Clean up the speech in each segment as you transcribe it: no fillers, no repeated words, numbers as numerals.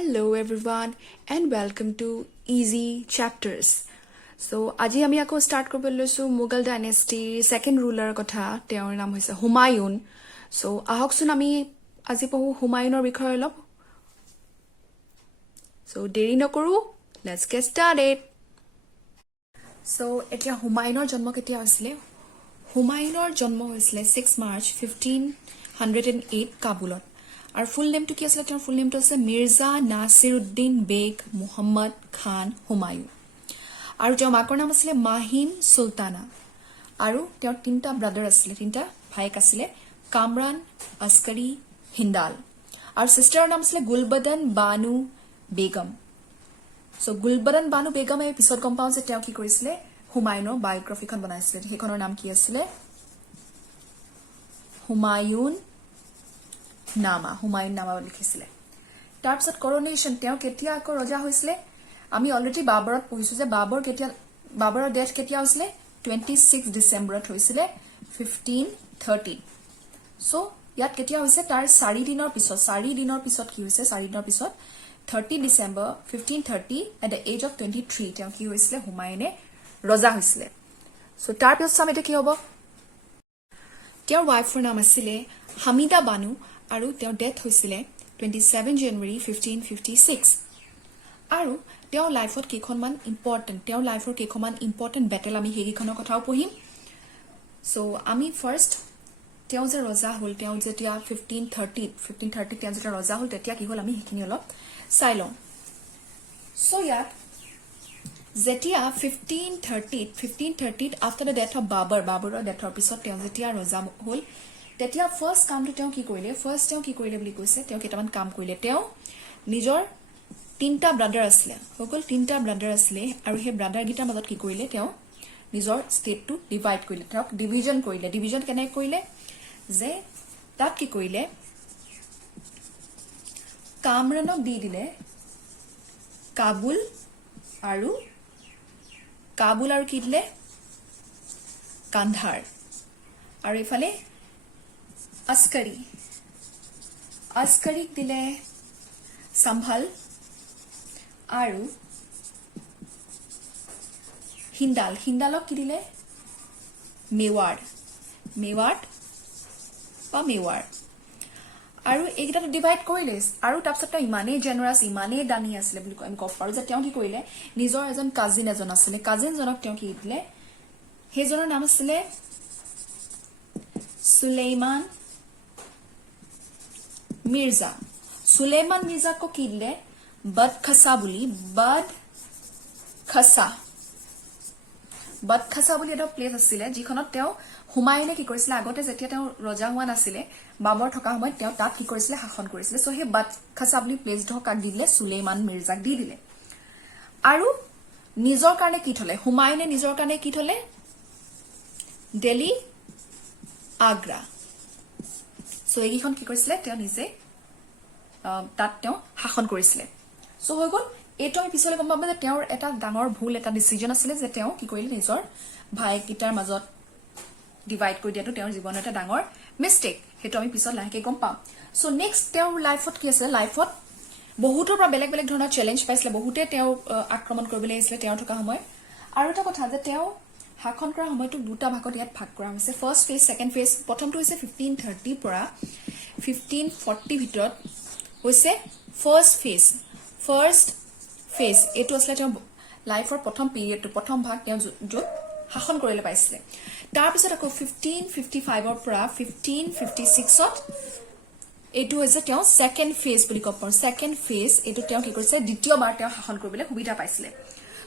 Hello everyone and welcome to Easy Chapters. So আজি আমি আকৌ স্টার্ট কৰিব লৈছো মুঘল ডাইনেষ্টিৰ সেকেন্ড ৰুলাৰ কথা তেওঁৰ নাম হৈছে হুমায়ুন. সো আহকচোন আমি আজি পঢ়ো হুমায়ুনৰ বিষয়ে অলপ. সো দেৰি নকৰো, লেটস গেট স্টাৰ্টেড. সো এতিয়া হুমায়ুনৰ জন্ম কেতিয়া হৈছিলে? হুমায়ুনৰ জন্ম হৈছিলে 6 মাৰ্চ 1508 কাবুলত. আৰ ফুল নেমটো কি আছিল? তেওঁৰ ফুল নেমটো আছে মিৰ্জা নাছিৰুদ্দিন বেগ মুহাম্মদ খান হুমায়ুন. আৰু তেওঁৰ মাকৰ নাম আছিলে মাহিন সুলতানা. আৰু তেওঁৰ তিনিটা ব্ৰাদাৰ আছিলে, তিনিটা ভাইক আছিলে, কামৰান, আসকাৰী, হিন্দাল. আৰু সিষ্টাৰৰ নাম আছিলে গুলবদন বানু বেগম. সো গুলবদন বানু বেগম আমি পিছত গম পাওঁ যে তেওঁ কি কৰিছিলে, হুমায়ুনৰ বায়োগ্ৰাফিখন বনাইছিলে. সেইখনৰ নাম কি আছিলে? হুমায়ুন নামা লিখিছিলে. তাৰপিছত কৰনেশ্যন, তেওঁ কেতিয়া আকৌ ৰজা হৈছিলে? আমি অলৰেডি বাবৰত পঢ়িছো যে বাবৰৰ ডেথ কেতিয়া হৈছিলে? 26 ডিচেম্বৰত হৈছিলে 1530. সো ইয়াত কেতিয়া হৈছে? তাৰ 4 দিনৰ পিছত কি হৈছে? 4 দিনৰ পিছত 30 ডিচেম্বৰ 1530 এট দ্য এজ অফ 23 তেওঁ কি হৈছিলে? হুমায়ুনে ৰজা হৈছিলে. সো তাৰপিছত চাম এতিয়া কি হ'ব. তেওঁৰ ৱাইফৰ নাম আছিলে হামিদা বানু আৰু তেওঁৰ ডেথ হৈছিলে 27 জানুৱাৰী 1556. আৰু তেওঁৰ লাইফৰ কেইখনমান ইম্পৰ্টেণ্ট বেটেল আমি সেইকেইখনৰ কথাও পঢ়িম. সো আমি ফাৰ্ষ্ট তেওঁ যে ৰজা হ'ল, তেওঁ যেতিয়া 1530 তেওঁ যেতিয়া ৰজা হ'ল তেতিয়া কি হ'ল আমি সেইখিনি অলপ চাই লওঁ. সো ইয়াত যেতিয়া 1530 আফটাৰ দ্য ডেথ অফ বাবৰৰ ডেথৰ পিছত তেওঁ যেতিয়া ৰজা হ'ল তেতিয়া ফাৰ্ষ্ট কামটো তেওঁ কি কৰিলে বুলি কৈছে, তেওঁ কেইটামান কাম কৰিলে. তেওঁ নিজৰ তিনিটা ব্ৰাদাৰ আছিলে, সকল তিনিটা ব্ৰাদাৰ আছিলে, আৰু সেই ব্ৰাদাৰকেইটাৰ মাজত কি কৰিলে? তেওঁ নিজৰ ষ্টেটটো ডিভাইড কৰিলে, তেওঁক ডিভিজন কৰিলে. ডিভিজন কেনেকৈ কৰিলে? যে তাত কি কৰিলে, কামৰানক দি দিলে কাবুল আৰু কি দিলে? কান্ধাৰ. আৰু এইফালে আসকাৰীক দিলে সম্ভাল আৰু হিন্দালক কি দিলে? মেৱাৰ. আৰু এইকেইটাটো ডিভাইড কৰিলে. আৰু তাৰপিছত তেওঁ ইমানেই জেনাৰাছ, ইমানেই দানী আছিলে বুলি আমি ক'ব পাৰো যে তেওঁ কি কৰিলে, নিজৰ এজন কাজিন আছিলে, কাজিনজনক তেওঁ কি দিলে? সেইজনৰ নাম আছিলে সুলেইমান মিৰ্জা. সুলেইমান মিৰ্জাকো কি দিলে? বদখাসা বুলি এটা প্লেচ আছিলে যিখনত তেওঁ হুমায়ুনে কি কৰিছিলে, আগতে যেতিয়া তেওঁ ৰজা হোৱা নাছিলে, বাবৰ থকা সময়ত তেওঁ তাত কি কৰিছিলে? শাসন কৰিছিলে. সো সেই বদখাসা বুলি প্লেচডোখৰ কাক দি দিলে? সুলেইমান মিৰ্জাক দি দিলে. আৰু নিজৰ কাৰণে কি থলে? হুমায়ুনে নিজৰ কাৰণে কি থলে? দিল্লী, আগ্ৰা. সো এইকেইখন কি কৰিছিলে? তেওঁ নিজে তাত তেওঁ শাসন কৰিছিলে. সো হৈ গ'ল. এইটো আমি পিছলৈ গম পাম যে তেওঁৰ এটা ডাঙৰ ভুল, এটা ডিচিজন আছিলে যে তেওঁ কি কৰিলে? নিজৰ ভাইকেইটাৰ মাজত ডিভাইড কৰি দিয়াটো তেওঁৰ জীৱনৰ এটা ডাঙৰ মিষ্টেক. সেইটো আমি পিছত লাহেকে গম পাম. সো নেক্সট তেওঁৰ লাইফত কি আছিলে? লাইফত বহুতৰ পৰা বেলেগ ধৰণৰ চেলেঞ্জ পাইছিলে, বহুতে তেওঁ আক্ৰমণ কৰিবলৈ আহিছিলে তেওঁৰ থকা সময়ত. আৰু এটা কথা যে তেওঁ শাসন কৰা সময়টো দুটা ভাগত ইয়াত ভাগ কৰা হৈছে, ফাৰ্ষ্ট ফেজ, ছেকেণ্ড ফেজ. প্ৰথমটো হৈছে 1530 পৰা 1540 ভিতৰত হৈছে ফাৰ্ষ্ট ফেজ. এইটো আছিলে তেওঁৰ লাইফৰ প্ৰথম পিৰিয়ডটো, প্ৰথম ভাগ তেওঁ য'ত শাসন কৰিবলৈ পাইছিলে. তাৰপিছত আকৌ 1555 পৰা 1556 এইটো হৈছে তেওঁ ছেকেণ্ড ফেজ বুলি ক'ব পাৰোঁ. ছেকেণ্ড ফেজ এইটো তেওঁ কি কৰিছে? দ্বিতীয়বাৰ তেওঁ শাসন কৰিবলৈ সুবিধা পাইছিলে.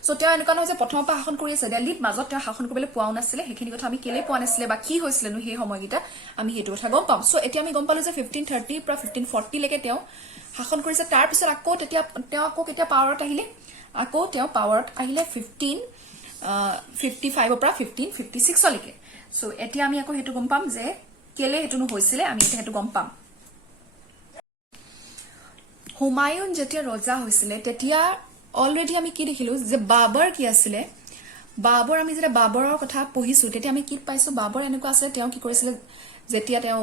সো তেওঁ এনেকুৱা নহয় যে প্ৰথমৰ পৰা শাসন কৰি আছে, দিল্লীত মাজত তেওঁ শাসন কৰিবলৈ পোৱাও নাছিলে. সেইখিনি কথা আমি কেলে পোৱা নাছিলে বা কি হৈছিলেনো সেই সময়কেইটা আমি সেইটো কথা গম পাম. সো এতিয়া আমি গম পালো যে 1530 পৰা 1540 লৈকে তেওঁ শাসন কৰিছে. তাৰপিছত আকৌ তেওঁ কেতিয়া পাৱাৰত আহিলে? তেওঁ পাৱাৰত আহিলে 1555 পৰা 1556 লৈকে. সো এতিয়া আমি আকৌ সেইটো গম পাম যে কেলে সেইটোনো হৈছিলে, আমি এতিয়া সেইটো গম পাম. হুমায়ুন যেতিয়া ৰজা হৈছিলে তেতিয়া অলৰেডি আমি কি দেখিলো যে বাবৰ কি আছিলে? আমি যেতিয়া বাবৰৰ কথা পঢ়িছো তেতিয়া আমি কি পাইছো? বাবৰ এনেকুৱা আছিলে, তেওঁ কি কৰিছিলে, যেতিয়া তেওঁ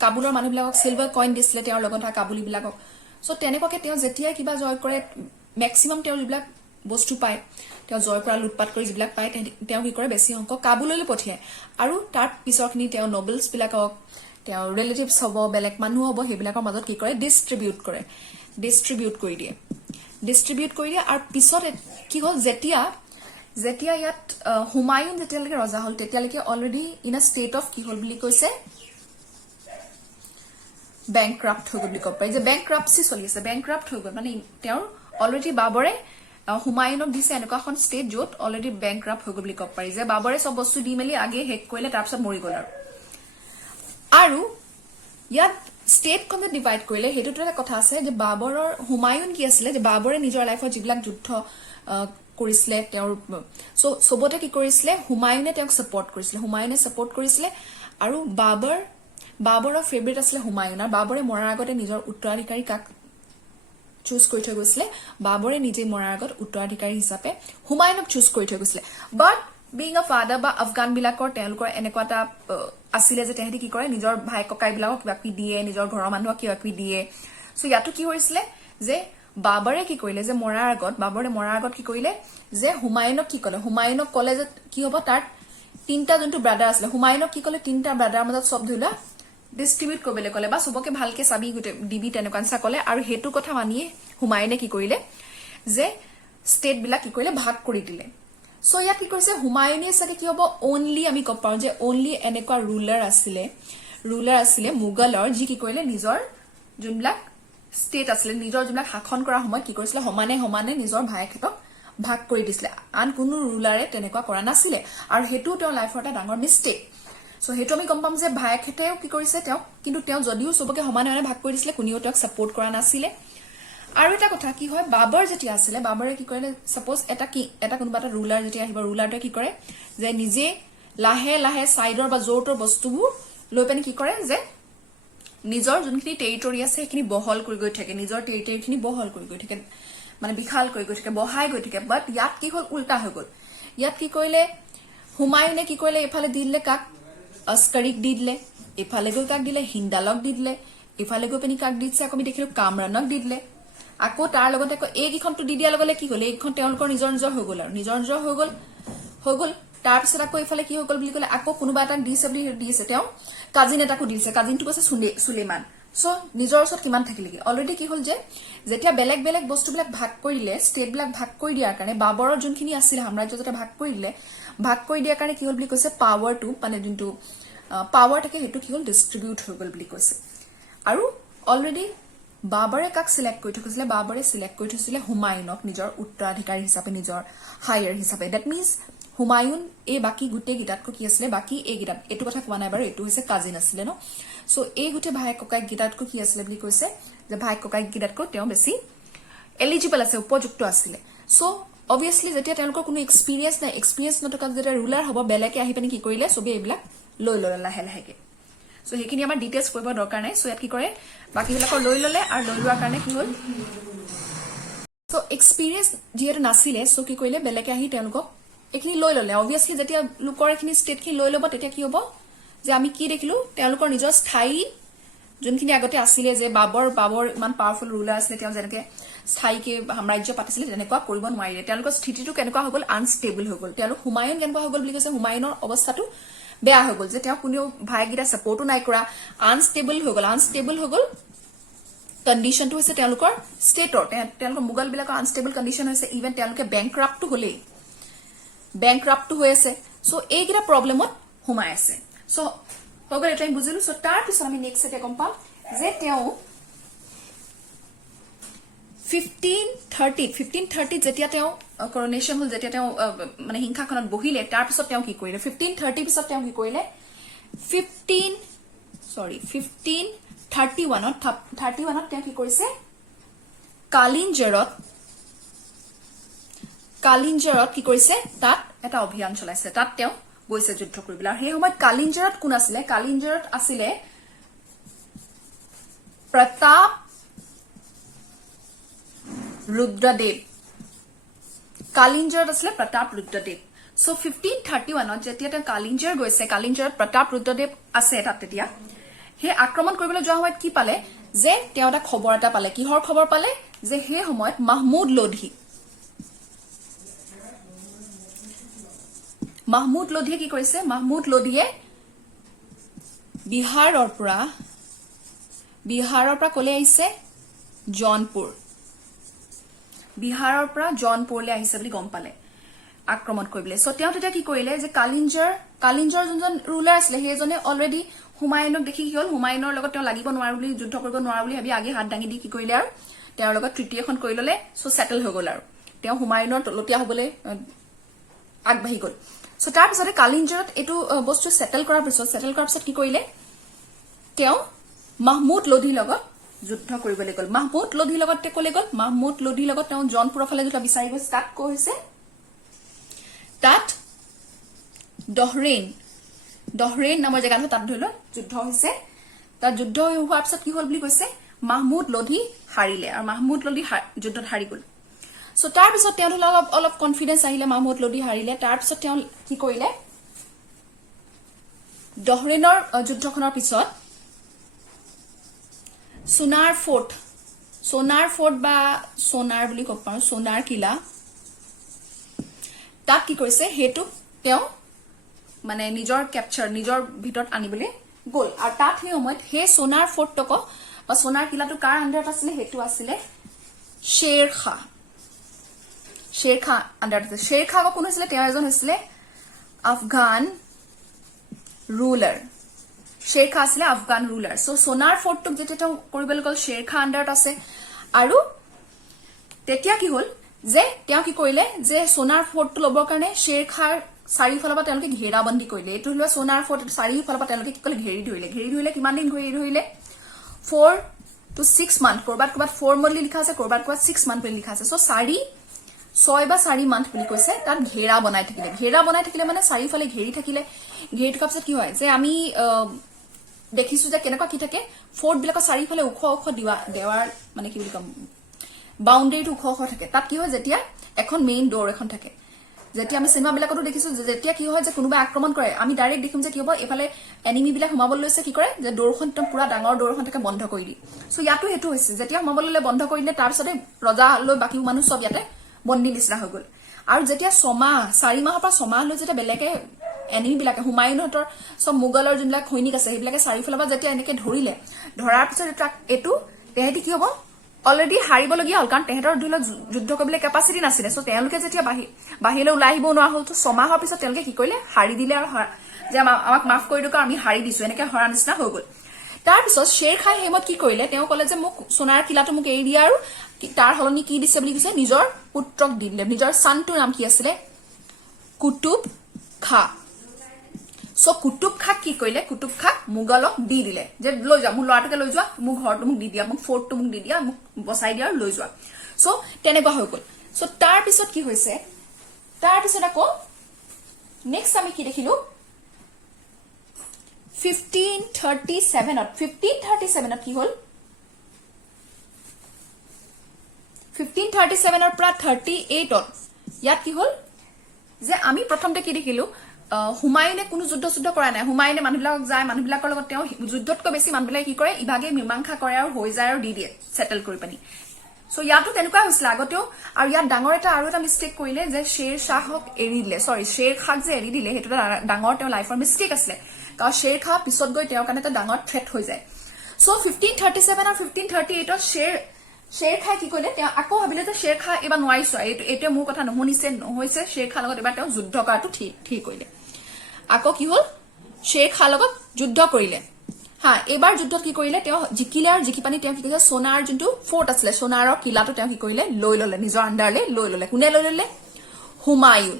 কাবুলৰ মানুহবিলাকক চিলভাৰ কইন দিছিলে, তেওঁৰ লগত কাবুলীবিলাকক সো তেনেকুৱাকে তেওঁ যেতিয়াই কিবা জয় কৰে মেক্সিমাম তেওঁ যিবিলাক বস্তু পায় তেওঁ জয় কৰা লুটপাট কৰি যিবিলাক পায় তেওঁ কি কৰে বেছি অংক কাবুললৈ পঠিয়ায় আৰু তাৰ পিছৰখিনি তেওঁ নবেলছ বিলাকক তেওঁ ৰিলেটিভছ হ'ব বেলেগ মানুহ হ'ব সেইবিলাকৰ মাজত কি কৰে ডিষ্ট্ৰিবিউট কৰি দিয়ে আৰু পিছত কি হ'ল যেতিয়া ইয়াত হুমায়ুন যেতিয়ালৈকে ৰজা হ'ল তেতিয়ালৈকে already in a state of কি হ'ল বুলি কৈছে বেংক্ৰাপ্ট হৈ গ'ল বুলি ক'ব পাৰি যে বেংক্ৰাপ্সি চলি আছে বেংক্ৰাপ্ট হৈ গ'ল মানে তেওঁৰ অলৰেডি বাবৰে হুমায়ুনক দিছে এনেকুৱা এখন ষ্টেট য'ত অলৰেডি বেংক্ৰাপ্ট হৈ গ'ল বুলি ক'ব পাৰি যে বাবৰে চব বস্তু দি মেলি আগে শেষ কৰিলে তাৰপিছত মৰি গ'ল আৰু ইয়াত ষ্টেটখন যে ডিভাইড কৰিলে সেইটোতো এটা কথা আছে যে বাবৰৰ হুমায়ুন কি আছিলে যে বাবৰে নিজৰ লাইফত যিবিলাক যুদ্ধ কৰিছিলে তেওঁৰ চবতে কি কৰিছিলে হুমায়ুনে তেওঁক ছাপৰ্ট কৰিছিলে আৰু বাবৰৰ ফেভৰেট আছিলে হুমায়ুন আৰু বাবৰে মৰাৰ আগতে নিজৰ উত্তৰাধিকাৰী কাক চুজ কৰি থৈ গৈছিলে বাবৰে নিজে মৰাৰ আগত উত্তৰাধিকাৰী হিচাপে হুমায়ুনক চুজ কৰি থৈ গৈছিলে বাট বিং আ ফাদাৰ বা আফগান বিলাকৰ তেওঁলোকৰ এনেকুৱা এটা আছিলে যে তেহেঁতি কি কৰে নিজৰ ভাই ককাই বিলাকক কিবা কিবি দিয়ে নিজৰ ঘৰৰ মানুহক কিবা কিবি দিয়ে সো ইয়াতো কি হৈছিলে যে বাবৰে কি কৰিলে যে বাবৰে মৰাৰ আগত কি কৰিলে যে হুমায়ুনক কি ক'লে হুমায়ুনক ক'লে যে কি হ'ব তাৰ তিনিটা যোনটো ব্ৰাদাৰ আছিলে হুমায়ুনক কি ক'লে তিনিটা ব্ৰাদাৰৰ মাজত চব ধৰিলা ডিষ্ট্ৰিবিউট কৰিবলৈ ক'লে বা চবকে ভালকে চাবি দিবি তেনেকুৱা নিচিনা ক'লে আৰু সেইটো কথা মানিয়ে হুমায়ুনে কি কৰিলে যে ষ্টেট বিলাক কি কৰিলে ভাগ কৰি দিলে সো ইয়াত কি কৰিছে হুমায়ুনে চাগে কি হ'ব অনলি আমি ক'ব পাৰোঁ যে অনলি এনেকুৱা ৰুলাৰ আছিলে মোগলৰ যি কি কৰিলে নিজৰ যোনবিলাক ষ্টেট আছিলে নিজৰ যোনবিলাক শাসন কৰাৰ সময়ত কি কৰিছিলে সমানে নিজৰ ভায়েকহঁতক ভাগ কৰি দিছিলে আন কোনো ৰুলাৰে তেনেকুৱা কৰা নাছিলে আৰু সেইটো তেওঁৰ লাইফৰ এটা ডাঙৰ মিষ্টেক সো সেইটো আমি গম পাম যে ভায়েকহঁতেও কি কৰিছে কিন্তু তেওঁ যদিও চবকে সমানে ভাগ কৰি দিছিলে কোনেও তেওঁক ছাপোৰ্ট কৰা নাছিলে আৰু এটা কথা কি হয় বাবৰ যেতিয়া আছিলে বাবৰে কি কৰিলে সাপোজ এটা কোনোবা এটা ৰুলাৰ যেতিয়া আহিব ৰুলাৰটোৱে কি কৰে যে নিজে লাহে লাহে সাইডৰ বা জোৰটোৰ বস্তুবোৰ লৈ পেনি কি কৰে যে নিজৰ যোনখিনি টেৰিটৰি আছে সেইখিনি বহল কৰি গৈ থাকে নিজৰ টেৰিটৰিখিনি বহল কৰি গৈ থাকে মানে বিশাল কৰি গৈ থাকে বহাই গৈ থাকে বাট ইয়াত কি হ'ল উল্টা হৈ গ'ল ইয়াত কি কৰিলে হুমায়ুনে কি কৰিলে এফালে দি দিলে কাক अस्करिक দি দিলে এফালে গৈ কাক দিলে হিন্দালক দি দিলে এফালে গৈ পেনি কাক দিছে আকৌ আমি দেখিলো কামৰানক দি দিলে আকৌ তাৰ লগতে এইকেইখনটো দি দিয়াৰ লগে কি হ'ল এইখন তেওঁলোকৰ নিজৰ হৈ গ'ল আৰু নিজৰ হৈ গ'ল তাৰপিছত আকৌ এফালে কি হৈ গ'ল বুলি ক'লে আকৌ কোনোবা এটাক দিছে বুলি দিছে তেওঁ কাজিন এটাকো দিছে কাজিনটো কৈছে সুলেমান সো নিজৰ ওচৰত কিমান থাকিলেগে অলৰেডি কি হ'ল যে যেতিয়া বেলেগ বেলেগ বস্তুবিলাক ভাগ কৰি দিলে ষ্টেটবিলাক ভাগ কৰি দিয়াৰ কাৰণে বাবৰৰ যোনখিনি আছিল সাম্ৰাজ্য যেতিয়া ভাগ কৰি দিয়াৰ কাৰণে কি হ'ল বুলি কৈছে পাৱাৰটো মানে যোনটো পাৱাৰ থাকে সেইটো কি হ'ল ডিষ্ট্ৰিবিউট হৈ গ'ল বুলি কৈছে আৰু অলৰেডি বাবৰে কাক সিলেক্ট কৰি থৈছিলে বাবৰে সিলেক্ট কৰি থৈছিলে হুমায়ুনক নিজৰ উত্তৰাধিকাৰী হিচাপে নিজৰ হায়াৰ হিচাপে দ্যাট মিন্স হুমায়ুন এই বাকি গুটে গিটাতকৈ কি আছিলে বাকি এই গিটাত এটো কথা কোৱা নাই বাৰু এটো হৈছে কাজিন আছিলে ন সো এই গুটে ভাই ককাই গিটাতকৈ কি আছিলে বুলি কৈছে যে ভাই ককাই গিটাতকৈ তেওঁ বেছি এলিজিবল আছে উপযুক্ত আছিলে সো obviously যেতিয়া তেওঁলোকৰ কোনো এক্সপেৰিয়েন্স নথকা যেতিয়া ৰুলাৰ হ'ব বেলেগে আহি পেনি কি কৰিলে সবে এইবিলাক লৈ লাহে লাহেকে সো সেইখিনি আমাৰ ডিটেইলছ কৰিব দৰকাৰ নাই সো ইয়াত কি কৰে বাকিবিলাকৰ লৈ ললে আৰু লৈ লোৱাৰ কাৰণে কি হ'ল সো এক্সপেৰিয়েন্স যিহেতু নাছিলে সো কি কৰিলে বেলেগে আহি তেওঁলোকক এখিনি লৈ ললে obviously যেতিয়া লোকৰ এখিনি ষ্টেটখিনি লৈ ল'ব তেতিয়া কি হ'ব যে আমি কি দেখিলো তেওঁলোকৰ নিজৰ স্থায়ী যোনখিনি আগতে আছিলে যে বাবৰ ইমান পাৱাৰফুল ৰুলাৰ আছিলে তেওঁ যেনেকে স্থায়ীকে সাম্ৰাজ্য পাতিছিলে তেনেকুৱা কৰিব নোৱাৰিলে তেওঁলোকৰ স্থিতিটো কেনেকুৱা হৈ গ'ল আনষ্টেবল হৈ গ'ল তেওঁলোক হুমায়ুন কেনেকুৱা হৈ গ'ল বুলি কৈছে হুমায়ুনৰ অৱস্থাটো বেয়া হৈ গ'ল যে তেওঁ কোনেও ভাইগিটা সাপোৰ্টো নাই কৰা আনষ্টেবল হৈ গ'ল কণ্ডিশনটো হৈছে তেওঁলোকৰ ষ্টেটৰ তেওঁলোকৰ মুগল বিলাকৰ আনষ্টেবল কণ্ডিশন হৈছে ইভেন তেওঁলোকে বেংক্ৰাপ্টটো হৈ আছে সো এইগিটা প্ৰবলেমত হুমাই আছে সো হৈ গ'ল এটা আমি বুজিলো সো তাৰ পিছত আমি নেক্সট এটা গম পাম যে তেওঁ 1530 যেতিয়া তেওঁ করোনেশন হল যেতিয়া তেওঁ মানে হিংসাখনত বহিলে তাৰ পিছত তেওঁ কি কৰিলে 1530 পিছত তেওঁ কি কৰিলে 1531ত তেওঁ কি কৰিছে কালিঞ্জৰত কি কৰিছে তাত এটা অভিযান চলাইছে তাত তেওঁ গৈছে যুদ্ধ কৰিবলৈ আৰু সেই সময়ত কালিঞ্জৰত কোন আছিলে কালিঞ্জৰত আছিলে প্ৰতাপ ৰুদ্ৰদেৱ কালিঞ্জৰত আছিলে প্ৰতাপ ৰুদ্ৰদেৱ সো 1531ত যেতিয়া তেওঁ কালিঞ্জৰ গৈছে কালিঞ্জৰত প্ৰতাপ ৰুদ্ৰদেৱ আছে তাত তেতিয়া সেই আক্ৰমণ কৰিবলৈ যোৱা সময়ত কি পালে যে তেওঁ এটা খবৰ এটা পালে কিহৰ খবৰ পালে যে হে সময়ত মাহমুদ লোধীয়ে কি কৰিছে মাহমুদ লোধীয়ে বিহাৰৰ পৰা কলে আহিছে বিহাৰৰ পৰা জনপুৰলৈ আহিছে বুলি গম পালে আক্ৰমণ কৰিবলৈ সো তেওঁ তেতিয়া কি কৰিলে যে কালিঞ্জৰ যোনজন ৰুলাৰ আছিলে সেইজনে অলৰেডি হুমায়ুনক দেখি কি হল হুমায়ুনৰ লগত তেওঁ লাগিব নোৱাৰো বুলি যুদ্ধ কৰিব নোৱাৰো বুলি ভাবি আগে হাত দাঙি দি কি কৰিলে আৰু তেওঁৰ লগত ট্ৰিটি এখন কৰি ললে সো সেটেল হৈ গল আৰু তেওঁ হুমায়ুনৰ তলতীয়া হবলৈ আগবাঢ়ি গল সো তাৰ পিছতে কালিঞ্জৰত এটো বস্তু সেটেল কৰাৰ পিছত কি কৰিলে তেওঁ মাহমুদ লোধীৰ লগত যুদ্ধ কৰিবলৈ গল মাহমুদ লোধীৰ লগত কলে গল মাহমুদ লোধীৰ লগত তেওঁ জনপুৰৰ ফালে যুদ্ধ বিচাৰি গৈ তাত কৈছে তাত দহৰেন নামৰ জেগাটো তাত ধৰিল যুদ্ধ হৈছে তাত যুদ্ধ হোৱাৰ পিছত কি হল বুলি কৈছে মাহমুদ লোধী হাৰিলে আৰু মাহমুদ লোধী যুদ্ধত হাৰি গল সো তাৰ পিছত তেওঁ অলপ কনফিডেন্স আহিলে মাহমুদ লোধী হাৰিলে তাৰ পিছত তেওঁ কি কৰিলে দহৰেনৰ যুদ্ধখনৰ পিছত সোনাৰ ফোৰ্ট বা সোনাৰ বুলি ক'ব পাৰো সোনাৰ কিলা তাক কি কৰিছে হেতু তেওঁ মানে নিজৰ ভিতৰত আনিবলৈ গল আৰু তাত সেই সময়ত হে সোনাৰ ফোৰ্টক বা সোনাৰ কিলাটো কাৰ আন্ডাৰত আছিলে হেতু আছিলে শ্বেৰ খাঁ আন্ডাৰত আছে শ্বেৰ খাঁ কোন হৈছিলে তেওঁ এজন হৈছিলে আফগান ৰুলাৰ শ্বেৰ খাঁ আছিলে আফগান ৰুলাৰ সো সোনাৰ ফোৰ্টক যেতিয়া তেওঁ কৰিবলৈ গল শ্বেৰ খাঁ আন্ডাৰত আছে আৰু তেতিয়া কি হল যে তেওঁ কি কৰিলে যে সোনাৰ ফোৰ্টটো লবৰ কাৰণে শ্বেৰ খাঁৰ চাৰিওফালৰ পৰা তেওঁলোকে ঘেৰাবন্দী কৰিলে এইটো হল সোনাৰ ফোৰ্ট চাৰিওফালৰ পৰা তেওঁলোকে কি কৰিলে ঘেৰি ধৰিলে কিমান দিন ঘেৰি ধৰিলে 4 to 6 month কৰবাত 4 month লিখা আছে কৰবাত 6 month বুলি লিখা আছে সো 6 বা 4 month বুলি কৈছে তাত ঘেৰা বনাই থাকিলে মানে চাৰিওফালে ঘেৰি থাকিলে ঘেৰি থকাৰ পিছত কি হয় যে আমি দেখিছো যে কেনেকুৱা কি থাকে ফোৰ্ট বিলাকৰ চাৰিওফালে ওখ দেৱাৰ মানে কি বুলি কম বাউণ্ডাৰীটো ওখ থাকে তাত কি হয় যেতিয়া এখন মেইন ডোৰ এখন থাকে যেতিয়া আমি সিনেমা বিলাকতো দেখিছো যেতিয়া কি হয় যে কোনোবা আক্ৰমণ কৰে আমি ডাইৰেক্ট দেখিম যে কি হ'ব এফালে এনিমি বিলাক সোমাবলৈ লৈছে কি কৰে যে ডোৰখন একদম পুৰা ডাঙৰ ডোৰখন থাকে বন্ধ কৰি দি সো ইয়াতো হেতু হৈছে যেতিয়া সোমাবলৈ বন্ধ কৰি দিলে তাৰ পিছতে ৰজা লৈ বাকি মানুহ সব ইয়াতে বন্দী নিচিনা হৈ গল আৰু যেতিয়া 4 মাহৰ পৰা 6 মাহ লৈ যেতিয়া বেলেগে এনিমি বিলাকে হুমায়ুনহতৰ সব মোগলৰ যোনবিলাক সৈনিক আছে সেইবিলাকে চাৰিওফালৰ পৰা যেতিয়া এনেকে ধৰাৰ পিছত এটো তেহেতি কি হ'ব অলৰেডি হাৰিবলগীয়া হল কাৰণ তেহেতৰ ধৰিল যুদ্ধ কৰিবলৈ কেপাচিটি নাছিলে সো তেওঁলোকে যেতিয়া বাহিৰলৈ ওলাই আহিব নোৱাৰা হল তো 6 মাহৰ পিছত তেওঁলোকে কি কৰিলে হাৰি দিলে আৰু যে আমাক মাফ কৰি দিয়ক আমি হাৰি দিছো এনেকে হৰা নিচিনা হৈ গল তাৰ পিছত শ্বেৰ খাঁই হেমত কি কৰিলে তেওঁ কলে যে মোক সোনাৰ কিলাটো মোক এৰি দিয়া আৰু তাৰ হলনি কি দিছে বুলি কৈছে নিজৰ পুত্ৰক দি দিলে নিজৰ সন্টোৰ নাম কি আছিলে কুতুব খাঁ সো কুতুব খাঁ কি কৰিলে কুতুব খাঁ মোগলক দি দিলে যে লৈ যোৱা মোৰ ল'ৰাটোকে লৈ যোৱা মোৰ ঘৰটো মোক দি দিয়া মোক ফোৰ্টটো মোক দি দিয়া মোক বচাই দিয়া আৰু লৈ যোৱা সো তেনেকুৱা হৈ গল সো তাৰ পিছত কি হৈছে তাৰ পিছত আকৌ নেক্সট আমি কি দেখিলো 1537 কি হল 1537 পৰা 38 ইয়াত কি হল যে আমি প্ৰথমতে কি দেখিলো হুমায়ুনে কোনো যুদ্ধ কৰা নাই হুমায়ুনে মানুহবিলাকক যায় মানুহবিলাকৰ লগত তেওঁ যুদ্ধতকৈ বেছি মানুহবিলাকে কি কৰে ইভাগে মীমাংসা কৰে আৰু হৈ যায় আৰু দি দিয়ে সেটেল কৰি পানি সো ইয়াতো তেনেকুৱা হৈছিল আগতেও আৰু ইয়াত ডাঙৰ আৰু এটা মিষ্টেক কৰিলে যে শ্বেৰ খাঁক এৰি দিলে শ্বেৰ খাঁক যে এৰি দিলে সেইটো ডাঙৰ তেওঁ লাইফৰ মিষ্টেক আছিলে কাৰণ শ্বেৰ খাঁ পিছত গৈ তেওঁৰ কাৰণে এটা ডাঙৰ থ্ৰেট হৈ যায় সো 1537 আৰু 1538 শ্বেৰ খাঁই কি কৰিলে তেওঁ আকৌ ভাবিলে যে শ্বেৰ খাঁ এবাৰ নোৱাৰিছো এইটোৱে মোৰ কথা নহৈছে শ্বেৰ খাঁৰ লগত এবাৰ তেওঁ যুদ্ধ কৰাটো ঠিক কৰিলে আকৌ কি হল শ্বেৰ খাঁৰ লগত যুদ্ধ কৰিলে এবাৰ যুদ্ধত কি কৰিলে তেওঁ জিকিলে আৰু জিকি পানি তেওঁ কি কৰিলে সোনাৰ যোনটো ফোৰ্ট আছিলে সোনাৰৰ কিলাটো তেওঁ কি কৰিলে লৈ ললে নিজৰ আন্ডাৰলৈ লৈ ললে কোনে লৈ ললে হুমায়ুন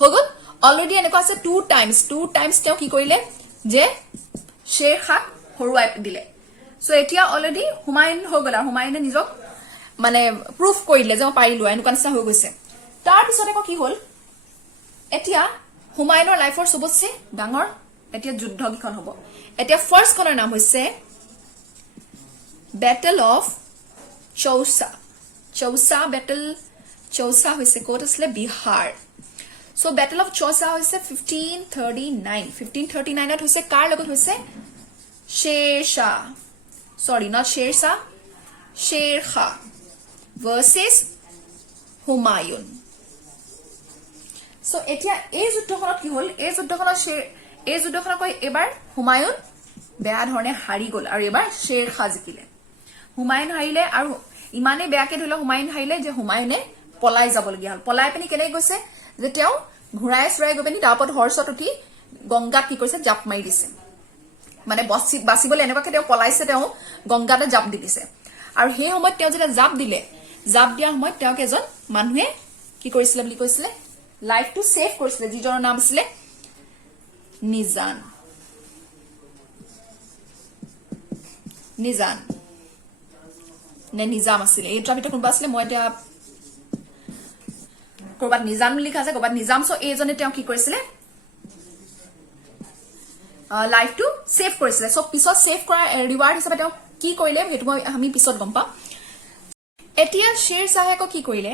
হৈ গল অলৰেডি এনেকুৱা আছে 2 টাইমছ তেওঁ কি কৰিলে যে শ্বেৰ খাঁক হৰুৱাই দিলে সো এতিয়া অলৰেডি হুমায়ুন হৈ গল আৰু হুমায়ুনে নিজক মানে প্ৰুফ কৰিলে যে মই পাৰিলো এনেকুৱা নিচিনা হৈ গৈছে তাৰ পিছত আকৌ কি হল এতিয়া হুমায়ুনৰ লাইফৰ সবতছে ডাঙৰ এতিয়া যুদ্ধ কিখন হ'ব এতিয়া ফাৰ্স্ট খনৰ নাম হৈছে বেটল অফ চৌসা হৈছে ক'ত আছিলে Bihar so battle of Chausa হৈছে 1539 ত হৈছে কাৰ লগত হৈছে Sher sorry not Sher Shah, Sher Kha versus Humayun. So etia ei যুদ্ধখনত কি হল এই যুদ্ধখনত কই এবাৰ হুমায়ুন বেয়া ধৰণে হাৰি গল আৰু এবাৰ শেৰ খা জিকিলে হুমায়ুন হাৰিলে আৰু ইমানে বেয়াকে ধৰিলে হুমায়ুন হাৰিলে যে হুমায়ুনে পলাই যাবলগীয়া হল পলাই পিনি কেনে গৈছে যে তেওঁ ঘুৰাই চৰাই গৈ পিনি তাৰপৰত হৰ্ষত উঠি গংগাত কি কৰিছে জাপ মাৰি দিছে মানে বাচিবলৈ এনেকুৱাকে তেওঁ পলাইছে তেওঁ গংগাতে জাপ দি দিছে আৰু সেই সময়ত তেওঁ যেতিয়া জাপ দিয়াৰ সময়ত তেওঁক এজন মানুহে কি কৰিছিলে বুলি কৈছিলে লাইফ টু সেভ কৰিছিলে যিজনৰ নাম আছিল নিজান নে নিজাম আছিলে এই ট্ৰাফিকত কোনবা আছিলে মই এতিয়া কৰবাত নিজাম লিখা আছে কৰবাত নিজাম সো এইজনে তেওঁ কি কৰিছিলে লাইফ টু সেভ কৰিছিলে সো পিছত সেভ কৰা ৰিৱাৰ্ড হিচাপে তেওঁ কি কৰিলে হেতু আমি পিছত গম পাম এতিয়া শেৰ শাহে কি কৰিলে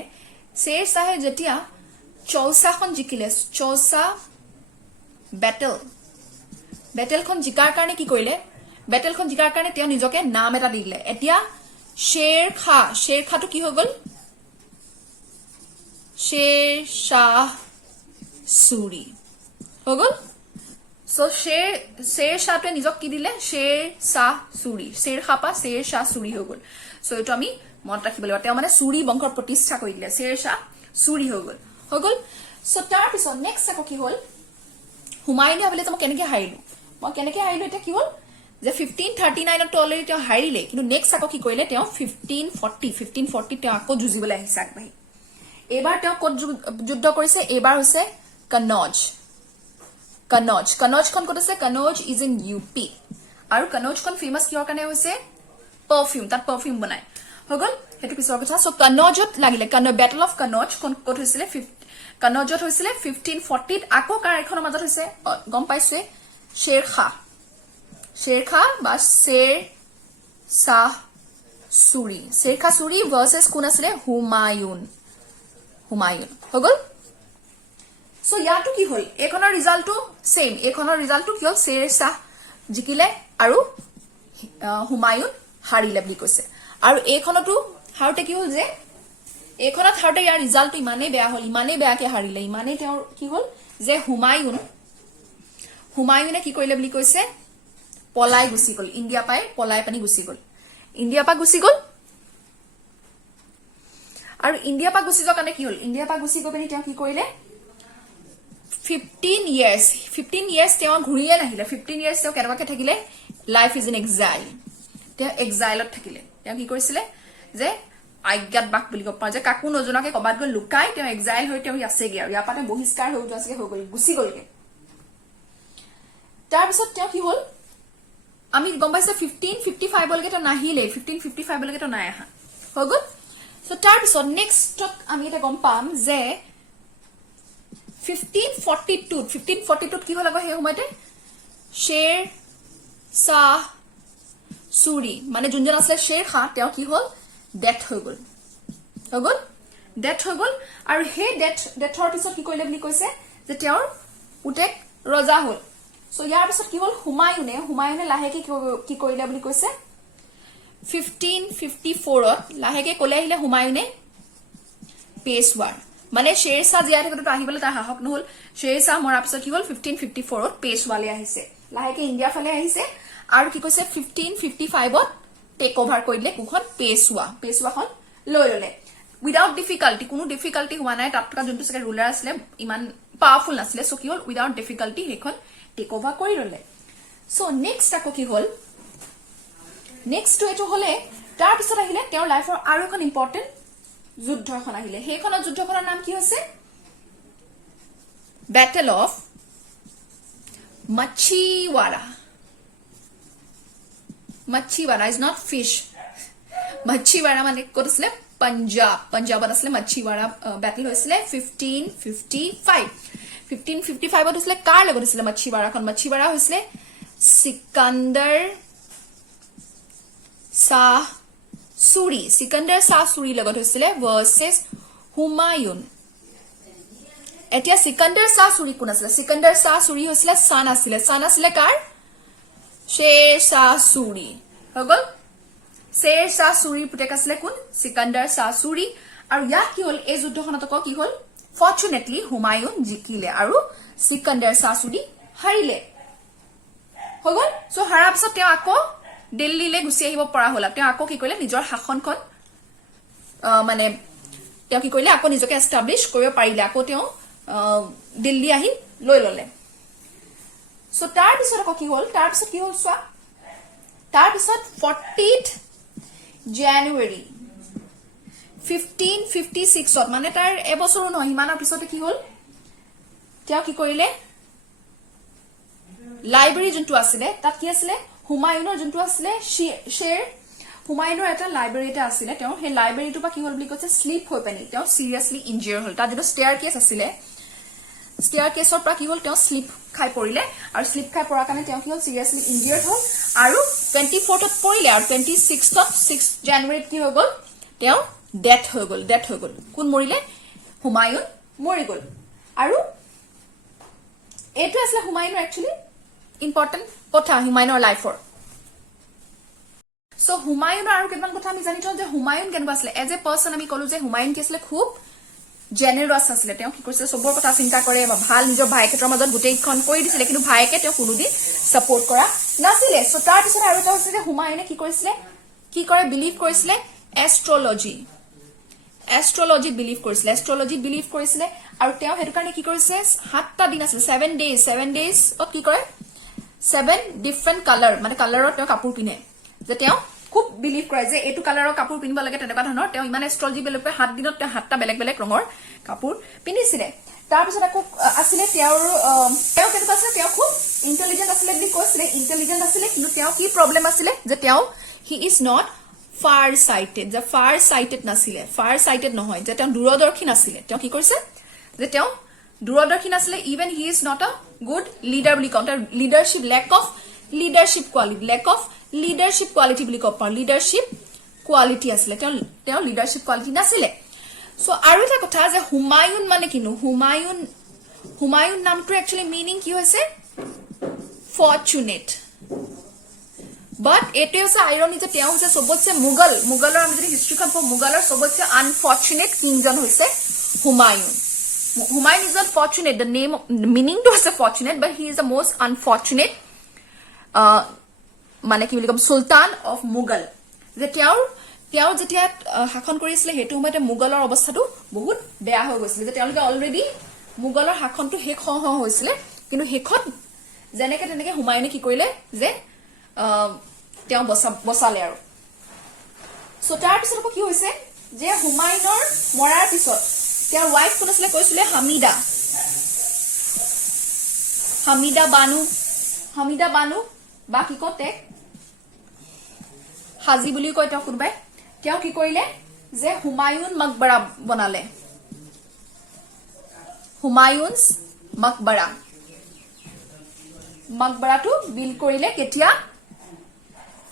শেৰ শাহে যেতিয়া চৌসাখন জিকিলে চৌসা বেটেলখন জিকাৰ কাৰণে কি কৰিলে বেটেলখন জিকাৰ কাৰণে তেওঁ নিজকে নাম এটা দিলে এতিয়া শেৰ খাটো কি হৈ গল শেৰ শাহ সুৰি হৈ গল সো শেৰ শাহটোৱে নিজক কি দিলে শেৰ শাহ সুৰি শেৰ খাপা শেৰ শাহ সুৰি হৈ গল সো এইটো আমি মনত ৰাখিব লাগিব তেওঁ মানে সুৰি বংশৰ প্ৰতিষ্ঠা কৰি দিলে শেৰ শাহ সুৰি হৈ গল সো তাৰ পিছত নেক্সট আকৌ কি হল হুমায়ুনে ভাবিলে মই কেনেকে হাৰিলো এতিয়া কি হল যে 1539 ত অলৰেডি তেওঁ হাৰিলে কিন্তু নেক্সট আকৌ কি কৰিলে তেওঁ 1540 তেওঁ আকৌ যুঁজিবলৈ আহিছে আগবাঢ়ি এবাৰ তেওঁ ক'ত যুদ্ধ কৰিছে এবাৰ হৈছে কনৌজখন ক'ত আছে কনৌজ ইজ ইন ইউপি আৰু কনৌজখন ফেমাস কিহৰ কাৰণে হৈছে পাৰফিউম তাত পাৰফিউম বনায় হৈ গল সেইটো পিছৰ কথা সো কনৌজত লাগিলে বেটল অফ কনৌজ ক'ত হৈছিলে কনৌজত হৈছিলে 1540 ত আকৌ কাৰ এখনৰ মাজত হৈছে গম পাইছে শেৰ খা বা শেৰ শাহ সুৰি ভাৰ্সেস কোন আছিলে হুমায়ুন হৈ গল সো ইয়াতো কি হল এখনৰ ৰিজাল্টটো সেম এখনৰ ৰিজাল্টটো কি হল শেৰ শাহ জিকিলে আৰু হুমায়ুন হাৰিলে বুলি কৈছে আৰু এইখনতো হাৰতে কি হল যে এইখনত হাৰতে ইয়াৰ ৰিজাল্টটো ইমানেই বেয়া হল ইমানেই বেয়াকে হাৰিলে ইমানেই তেওঁৰ কি হল যে হুমায়ুনে কি কৰিলে বুলি কৈছে পলাই গুচি গল ইণ্ডিয়া পাই পলাই পানি গুচি গল ইণ্ডিয়া পা গুচি গল আৰু ইণ্ডিয়া পা গুচি যোৱাৰ কাৰণে কি হল ইণ্ডিয়া পা গুচি গৈ পিনি তেওঁ কি কৰিলে 15 years তেওঁ ঘূৰিয়ে নাহিলে 15 years তেওঁ কেনেবাকে থাকিলে লাইফ ইজ ইন এক্সাইল তেওঁ এক্সাইলত থাকিলে তেওঁ কি কৰিছিলে যে আজ্ঞাত বাক বুলি কব পায় যে কাকো নজনাকে কবাত গৈ লুকাই তেওঁ এক্সাইল হৈ তেওঁ আছেগে আৰু ইয়াৰ পাতে বহিষ্কাৰ হৈ যোৱাছে হৈ গল গুচি গলগে তাৰ পিছত তেওঁ কি হল আমি গম পাইছে 1555 লৈকে তেওঁ নাহিলে 1555 লৈকে তেওঁ নাই আহা হৈ গল সো তাৰ পিছত নেক্সটত আমি এটা গম পাম যে 1542 কি হল আকৌ সেই সময়তে শেৰ শাহ সুৰি মানে যোনজন আছে শেৰ খা তেওঁ কি হল ডেথ হৈ গল আৰু সেই ডেথৰ পিছত কি কৰিলে বুলি কৈছে যে তেওঁৰ পুতেক ৰজা হল সো ইয়াৰ পিছত কি হল হুমায়ুনে লাহেকে কি কৰিলে বুলি কৈছে 1554 ত লাহেকে কলে আহিলে হুমায়ুনে পেশৱাৰ মানে শেৰ শাহ জিয়াই থাকোতে আহিবলৈ তাৰ সাহস নহল শেৰ শাহ মৰাৰ পিছত কি হল 1554 ত পেশৱালে আহিছে লাহেকে ইণ্ডিয়া ফালে আহিছে আৰু কি কৈছে 1555 ত টেক ওভাৰ কৰি দিলে কোখন পেশৱাখন লৈ ললে উইদাউট ডিফিকাল্টি কোনো ডিফিকাল্টি হোৱা নাই তাত থকা যোনটো সকে ৰুলাৰ আছিলে ইমান পাৱাৰফুল নাছিলে সো কি হল উইদাউট ডিফিকাল্টি সেইখন টেক ওভাৰ কৰি ললে সো নেক্সট আকৌ কি হল নেক্সট এটো হলে তাৰ পিছত আহিলে তেওঁৰ লাইফৰ আৰু এখন ইম্পৰ্টেন্ট যুদ্ধ এখন আহিলে সেইখনৰ যুদ্ধখনৰ নাম কি হৈছে battle of Machhiwara is not fish Machhiwara মানে ক'ত আছিলে পাঞ্জাবত আছিলে মাছিৱাৰা বেটেল হৈছিলে 1555 ত হৈছিলে কাৰ লগত হৈছিলে মাছিৱাৰা হৈছিলে সিকান্দাৰ শাহ সুৰি লগত হৈছিলে ভাৰ্সেস হুমায়ুন এতিয়া সিকান্দাৰ শাহ সুৰি কোন আছিলে সিকান্দাৰ শাহ সুৰি হৈছিলে সান আছিলে কাৰ শেৰ শাহ সুৰি হৈ গল শ্বেৰ শাহ ছুৰীৰ পুতেক আছিলে কোন সিকান্দাৰ শাহ ছুৰী আৰু ইয়াত কি হল এই যুদ্ধখনত কি হল ফৰ্চুনেটলি হুমায়ুন জিকিলে আৰু সিকান্দাৰ শাহ ছুৰী হাৰিলে হৈ গল সো হাৰাৰ পিছত তেওঁ আকৌ দিল্লীলৈ গুচি আহিব পৰা হল তেওঁ আকৌ কি কৰিলে নিজৰ শাসনখন মানে তেওঁ কি কৰিলে আকৌ নিজকে এষ্টাব্লিশ কৰিব পাৰিলে আকৌ তেওঁ দিল্লী আহি লৈ ললে সো তাৰ পিছত আকৌ কি হল চোৱা তাৰ পিছত 40th জানুৱাৰী 1556 মানে তাৰ এবছৰো নহয় ইমানৰ পিছতে কি হল তেওঁ কি কৰিলে লাইব্ৰেৰী যোনটো আছিলে তাত কি আছিলে হুমায়ুনৰ যোনটো আছিলে শ্বেৰ হুমায়ুনৰ এটা লাইব্ৰেৰী এটা আছিলে তেওঁ সেই লাইব্ৰেৰীটো বা কি হল বুলি কৈছে স্লিপ হৈ পানি তেওঁ সিৰিয়াসলি ইনজিয়ৰ হল তাত যেটো ষ্টেয়াৰ কেছ আছিলে ষ্টেয়াৰ কেছৰ পৰা কি হল তেওঁ স্লিপ খাই পৰিলে আৰু স্লিপ খাই পৰাৰ কাৰণে তেওঁ কি হল সিৰিয়াসলি ইনজিয়ৰ্ড হল আৰু 24th পৰিলে আৰু 26th 6 জানুৱাৰীত কি হৈ গল তেওঁ ডেথ হৈ গল কোন মৰিলে হুমায়ুন মৰি গল আৰু এটো আসলে হুমায়ুনৰ একচুয়ালি ইম্পৰ্টেন্ট কথা হুমায়ুনৰ লাইফৰ সো হুমায়ুনৰ আৰু কেইটামান কথা আমি জানি থওঁ যে হুমায়ুন কেনেকুৱা আছিল এজ এ পাৰ্সন আমি কলো যে হুমায়ুন কি আছিল খুব জেনাৰেস আছিল তেওঁ কি কৰিছিল সবৰ কথা চিন্তা কৰে বা ভাল নিজৰ ভাইকেটৰ মাজত গোটেইখন কৰি দিছিল কিন্তু ভাইকে তেওঁ কোনোদিন সাপোৰ্ট কৰা নাছিলে সো তাৰ পিছত আৰু এটা হৈছে যে হুমায়ুনে কি কৰিছিল কি কৰে বিলিভ কৰিছিল এষ্ট্ৰলজিত বিলিভ কৰিছিল আৰু তেওঁ হেতু কাৰণে কি কৰিছে 7টা দিন আছিল 7 ডেজ কি কৰে 7 ডিফাৰেন্ট কালাৰ মানে কালাৰত তেওঁ কাপোৰ পিনে যে তেওঁ খুব বিলিভ কৰে যে এটো কালাৰৰ কাপোৰ পিনব লাগে তেনেকুৱা ধৰণৰ তেওঁ ইমান এষ্ট্ৰলজি বিলিভ কৰে 7 দিনত তেওঁ 7টা বেলেগ ৰঙৰ কাপোৰ পিনিছিলে তাৰ পিছত আকৌ আছিলে তেওঁ কেনেকুৱা আছিল তেওঁ খুব ইন্টেলিজেন্ট আছিলে বুলি কৈছিলে ইন্টেলিজেন্ট আছিলে কিন্তু তেওঁ কি প্ৰবলেম আছিলে যে তেওঁ হি ইজ নট ফাৰ সাইটেড নাছিলে ফাৰ সাইটেড নহয় যে তেওঁ দূৰদৰ্শী নাছিলে তেওঁ কি কৰিছে যে তেওঁ দূৰদৰ্শী নাছিলে even he is not a good leader বুলি কওঁ leadership lake of leadership quality বুলি কওঁ লিডাৰশ্বিপ কোৱালিটি আছিলে তেওঁ লিডাৰশ্বিপ কোৱালিটি নাছিলে সো আৰু এটা কথা যে হুমায়ুন মানে কিনো হুমায়ুন নামটো একচুয়ালি মিনিং কি হৈছে ফৰ্চুনেট বাট এটো হৈছে আইৰনি যে তেওঁ হৈছে সবতছে মুগলৰ আমি যদি হিষ্ট্ৰীখন পঢ়ো মুগলৰ সবতছে আনফৰ্চুনেট কিংজন হৈছে Humayun is not fortunate the name meaning to is fortunate but he is the most unfortunate মানে কি বুলি কম সুলতান অফ মুগল যে তেওঁ যেতিয়া শাসন কৰিছিল হেতু সময়তে মুগলৰ অৱস্থাটো বহুত বেয়া হৈ গৈছিল যে তেওঁলোকে অলৰেডি মুগলৰ শাসনটো শেষ হৈছিল কিন্তু শেষত যেনেকে তেনেকে হুমায়ুনে কি কৰিলে যে তেওঁ বসালে আৰু সো তাৰ পিছত কি হৈছে যে হুমায়ুনৰ মৰাৰ পিছত তেওঁৰ ওয়াইফ কোন আছিল কৈছিলে হামিদা বানু বা কি কতে হাজি বুলি কয় তেওঁ কোনবাই তেওঁ কি কৰিলে যে হুমায়ুন মকবৰা বনালে হুমায়ুনছ মকবৰাটো বিল কৰিলে কেতিয়া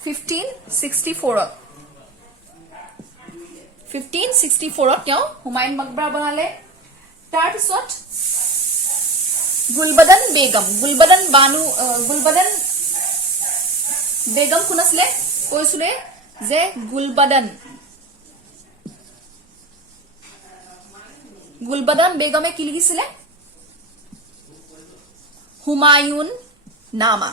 1564 তেওঁ হুমায়ুন মকবৰা বনালে তাৰ পিছত গুলবদন বেগম কোন আছিলে কৈছিলে যে গুলবদন বেগমে কি লিখিছিলে হুমায়ুন নামা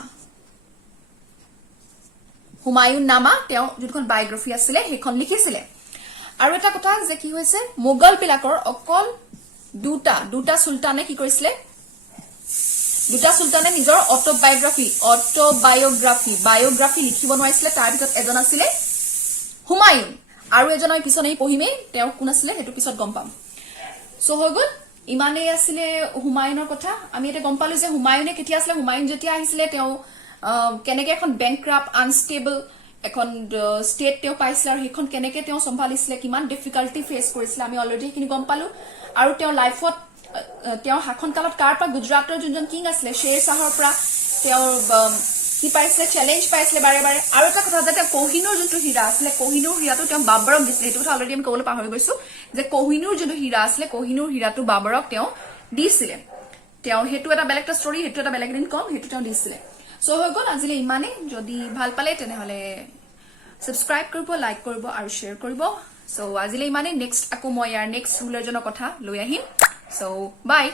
তেওঁ যিখন বায়োগ্ৰাফি আছিলে সেইখন লিখিছিলে আৰু এটা কথা যে কি হৈছে মুগল বিলাকৰ অকল দুটা সুলতানে কি কৰিছিলে দুটা সুলতানে নিজৰ বায়োগ্ৰাফি লিখিব নোৱাৰিছিলে তাৰ ভিতৰত এজন আছিলে হুমায়ুন আৰু এজনৰ পিছনে পঢ়িমে তেওঁ কোন আছিলে হেতু পিছত গম পাম সো হৈ গল ইমানে আছিলে হুমায়ুনৰ কথা আমি এটা গম পালো যে হুমায়ুনে কেতিয়া আছিলে হুমায়ুন যেতিয়া আহিছিলে তেওঁ কেনেকে এখন বেংক্ৰাপ্ট আনষ্টেবল এখন ষ্টেট তেওঁ পাইছিল আৰু হেখন কেনেকে তেওঁ সম্ভালিছিলে কিমান ডিফিকাল্টি ফেস কৰিছিল আমি অলৰেডি কিনি গম পালো আৰু তেওঁ লাইফত তেওঁ শাসন কালত কাৰ পৰা গুজৰাটৰ যোনজন কিং আছিলে শ্বেৰ শাহৰ পৰা তেওঁ কি পাইছিলে চ্যালেঞ্জ পাইছিলে বাৰে বাৰে আৰু এটা কথা যে কোহিনুৰ যোনটো হীৰা আছিলে কোহিনুৰ হীৰাটো তেওঁ বাবৰক দিছিলে এটো কথা অলৰেডি আমি ক'বলৈ পাহৰি গৈছো যে কোহিনুৰ যোনটো হীৰা আছিলে কোহিনুৰ হীৰাটো বাবৰক তেওঁ দিছিলে তেওঁ হেতু এটা বেলেগ ষ্টৰী হেতু এটা বেলেগ দিন কম হেতু তেওঁ দিছিলে সো হৈ গল আজিলে ইমানে যদি ভাল পালে তেনেহলে সাবস্ক্ৰাইব কৰিব, লাইক কৰিব আৰু শ্বেয়াৰ কৰিব। সো আজিলৈ ইমানেই। নেক্সট আকৌ মই ইয়াৰ নেক্সট ৰুলাৰজনৰ কথা লৈ আহিম। সো বাই।